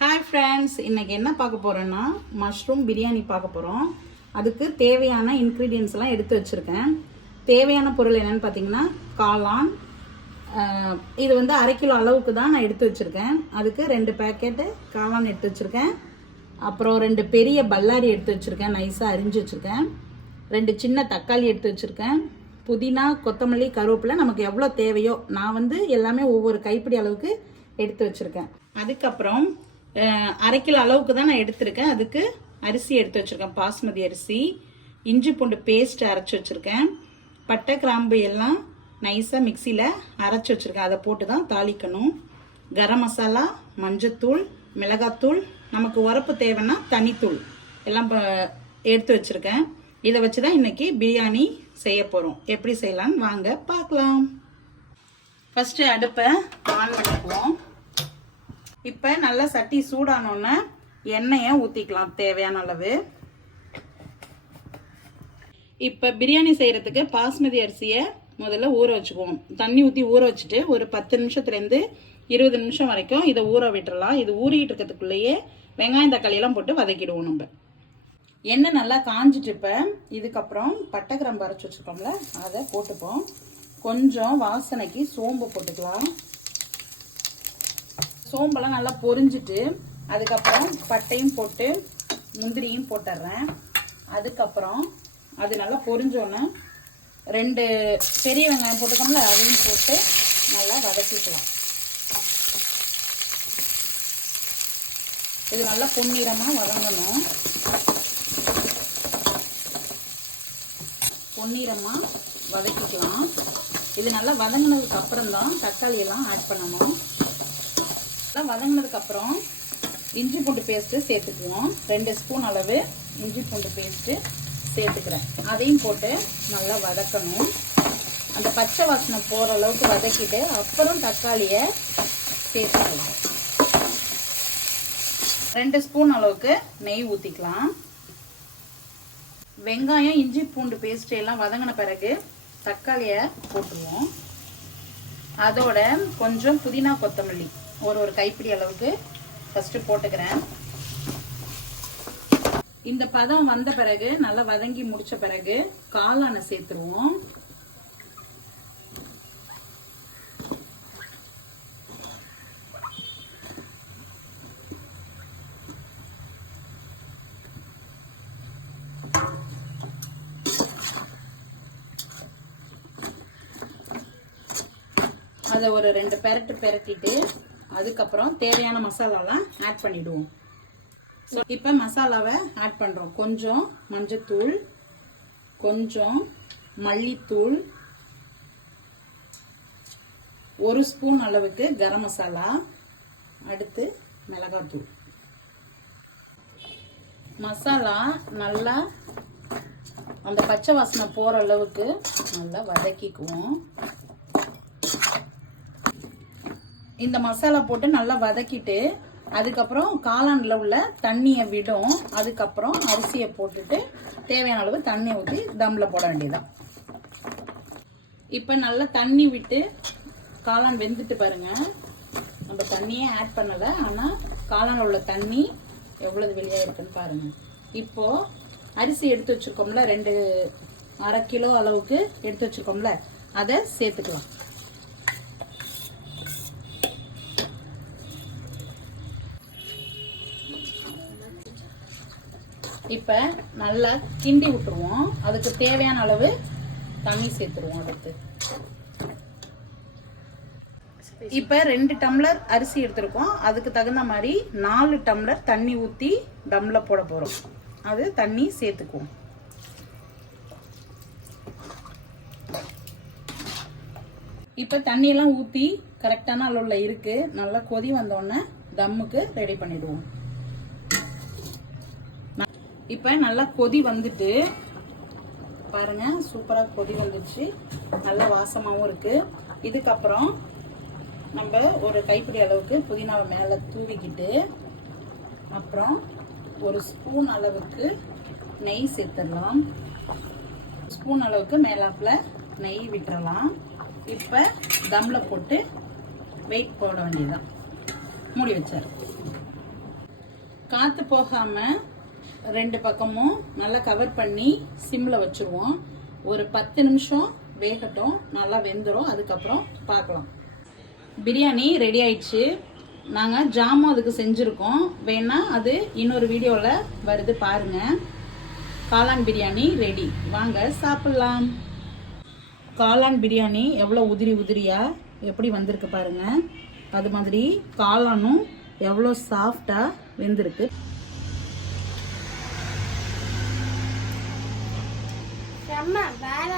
Hi friends, இன்றைக்கி என்ன பார்க்க போகிறோன்னா மஷ்ரூம் பிரியாணி பார்க்க போகிறோம். அதுக்கு தேவையான இன்க்ரீடியன்ஸ்லாம் எடுத்து வச்சுருக்கேன். தேவையான பொருள் என்னென்னு பார்த்தீங்கன்னா காளான். இது வந்து 1/2 கிலோ அளவுக்கு தான் நான் எடுத்து வச்சுருக்கேன். அதுக்கு 2 பேக்கெட்டு காளான் எடுத்து வச்சுருக்கேன். அப்புறம் 2 பெரிய பல்லாரி எடுத்து வச்சுருக்கேன், நைஸாக அரிஞ்சு வச்சுருக்கேன். 2 சின்ன தக்காளி எடுத்து வச்சுருக்கேன். புதினா, கொத்தமல்லி, கருவேப்பிலை நமக்கு எவ்வளோ தேவையோ. நான் வந்து எல்லாமே ஒவ்வொரு கைப்பிடி அளவுக்கு எடுத்து வச்சுருக்கேன். அதுக்கப்புறம் 1/2 கிலோ அளவுக்கு தான் நான் எடுத்திருக்கேன். அதுக்கு அரிசி எடுத்து வச்சுருக்கேன், பாஸ்மதி அரிசி. இஞ்சி பூண்டு பேஸ்ட் அரைச்சி வச்சுருக்கேன். பட்டை கிராம்பு எல்லாம் நைஸாக மிக்சியில் அரைச்சி வச்சுருக்கேன். அதை போட்டு தான் தாளிக்கணும். கரம் மசாலா, மஞ்சத்தூள், மிளகாத்தூள், நமக்கு உரப்பு தேவைன்னா தனித்தூள் எல்லாம் எடுத்து வச்சுருக்கேன். இதை வச்சு தான் இன்றைக்கி பிரியாணி செய்ய போகிறோம். எப்படி செய்யலான்னு வாங்க பார்க்கலாம். ஃபஸ்ட்டு அடுப்பை ஆன் பண்ணிக்குவோம். இப்போ நல்லா சட்டி சூடானோன்னே எண்ணெயை ஊற்றிக்கலாம் தேவையான அளவு. இப்போ பிரியாணி செய்கிறதுக்கு பாஸ்மதி அரிசியை முதல்ல ஊற வச்சுக்குவோம். தண்ணி ஊற்றி ஊற வச்சுட்டு ஒரு 10 நிமிஷத்துலேருந்து 20 நிமிஷம் வரைக்கும் இதை ஊற விட்டுறலாம். இது ஊறிட்டு இருக்கிறதுக்குள்ளேயே வெங்காயம் தக்காளியெல்லாம் போட்டு வதக்கிடுவோம். நம்ம எண்ணெய் நல்லா காஞ்சிட்டு இப்போ இதுக்கப்புறம் பட்டை கிராம்பு அரைச்சி வச்சுருக்கோம்ல, அதை போட்டுப்போம். கொஞ்சம் வாசனைக்கு சோம்பு போட்டுக்கலாம். சோம்பெல்லாம் நல்லா பொரிஞ்சிட்டு அதுக்கப்புறம் பட்டையும் போட்டு முந்திரியும் போட்டுடுறேன். அதுக்கப்புறம் அது நல்லா பொரிஞ்சோன்னே 2 பெரிய வெங்காயம் போட்டுக்கோம்ல, அதையும் போட்டு நல்லா வதக்கிக்கலாம். இது நல்லா பொன்னிறமாக வதங்கணும். பொன்னிறமாக வதக்கிக்கலாம். இது நல்லா வதங்கினதுக்கு அப்புறம் தான் தக்காளியெல்லாம் ஆட் பண்ணணும். நல்லா வதங்கினதுக்கப்புறம் இஞ்சி பூண்டு பேஸ்ட்டு சேர்த்துக்குவோம். 2 ஸ்பூன் அளவு இஞ்சி பூண்டு பேஸ்ட்டு சேர்த்துக்கிறேன். அதையும் போட்டு நல்லா வதக்கணும். அந்த பச்சை வாசனை போகிற அளவுக்கு வதக்கிட்டு அப்புறம் தக்காளியை சேர்த்துக்கலாம். 2 ஸ்பூன் அளவுக்கு நெய் ஊற்றிக்கலாம். வெங்காயம், இஞ்சி பூண்டு பேஸ்ட்டு எல்லாம் வதங்கின பிறகு தக்காளியை போட்டுருவோம். அதோட கொஞ்சம் புதினா, கொத்தமல்லி ஒரு கைப்பிடி அளவுக்கு ஃபஸ்ட்டு போட்டுக்கிறேன். இந்த பதம் வந்த பிறகு நல்லா வதங்கி முடிச்ச பிறகு காளானை சேர்த்துருவோம். அதை ஒரு 2 பெரட்டிட்டு அதுக்கப்புறம் தேவையான மசாலாலாம் ஆட் பண்ணிடுவோம். ஸோ இப்போ மசாலாவை ஆட் பண்ணுறோம். கொஞ்சம் மஞ்சத்தூள், கொஞ்சம் மல்லித்தூள், 1 ஸ்பூன் அளவுக்கு கரம் மசாலா, அடுத்து மிளகாத்தூள். மசாலா நல்லா அந்த பச்சை வாசனை போகிற அளவுக்கு நல்லா வதக்கிக்குவோம். இந்த மசாலா போட்டு நல்லா வதக்கிட்டு அதுக்கப்புறம் காளானில் உள்ள தண்ணியை விடும். அதுக்கப்புறம் அரிசியை போட்டுட்டு தேவையான அளவு தண்ணி ஊற்றி தம்மில் போட வேண்டியதான். இப்போ நல்லா தண்ணி விட்டு காளான் வெந்துட்டு பாருங்கள். நம்ம தண்ணியே ஆட் பண்ணலை, ஆனால் காளானில் உள்ள தண்ணி எவ்வளவு வெளியாக இருக்குன்னு பாருங்கள். இப்போது அரிசி எடுத்து வச்சுருக்கோம்ல, 1/2 கிலோ அளவுக்கு எடுத்து வச்சுருக்கோம்ல, அதை சேர்த்துக்கலாம். இப்போ நல்லா கிண்டி விட்டுருவோம். அதுக்கு தேவையான அளவு தண்ணி சேர்த்துருவோம். அடுத்து இப்போ 2 டம்ளர் அரிசி எடுத்துருக்கோம். அதுக்கு தகுந்த மாதிரி 4 டம்ளர் தண்ணி ஊற்றி தம்மில் போட போகிறோம். அது தண்ணி சேர்த்துக்குவோம். இப்போ தண்ணியெல்லாம் ஊற்றி கரெக்டான அளவில் இருக்குது. நல்லா கொதி வந்தோடனே தம்முக்கு ரெடி பண்ணிடுவோம். இப்போ நல்லா கொதி வந்துட்டு பாருங்க, சூப்பராக கொதி வந்துச்சு. நல்ல வாசமாகவும் இருக்குது. இதுக்கப்புறம் நம்ம ஒரு கைப்பிடி அளவுக்கு புதினாவை மேலே தூவிக்கிட்டு அப்புறம் 1 ஸ்பூன் அளவுக்கு நெய் சேர்த்துடலாம். ஸ்பூன் அளவுக்கு மேலாப்பில் நெய் விட்டுறலாம். இப்போ தம்மில் போட்டு வெயிட் போட வேண்டியதுதான். மூடி வச்சார். காற்று போகாமல் 2 பக்கமும் நல்லா கவர் பண்ணி சிம்மில் வச்சுருவோம். ஒரு 10 நிமிஷம் வேகட்டும், நல்லா வெந்துடும். அதுக்கப்புறம் பார்க்கலாம். பிரியாணி ரெடி ஆயிடுச்சு. நாங்கள் ஜாமும் அதுக்கு செஞ்சுருக்கோம். வேணா அது இன்னொரு வீடியோவில் வருது பாருங்கள். காளான் பிரியாணி ரெடி. வாங்க சாப்பிட்லாம். காளான் பிரியாணி எவ்வளோ உதிரி உதிரியாக எப்படி வந்திருக்கு பாருங்கள். அது மாதிரி காளானும் எவ்வளோ சாஃப்டாக வெந்திருக்கு. வேற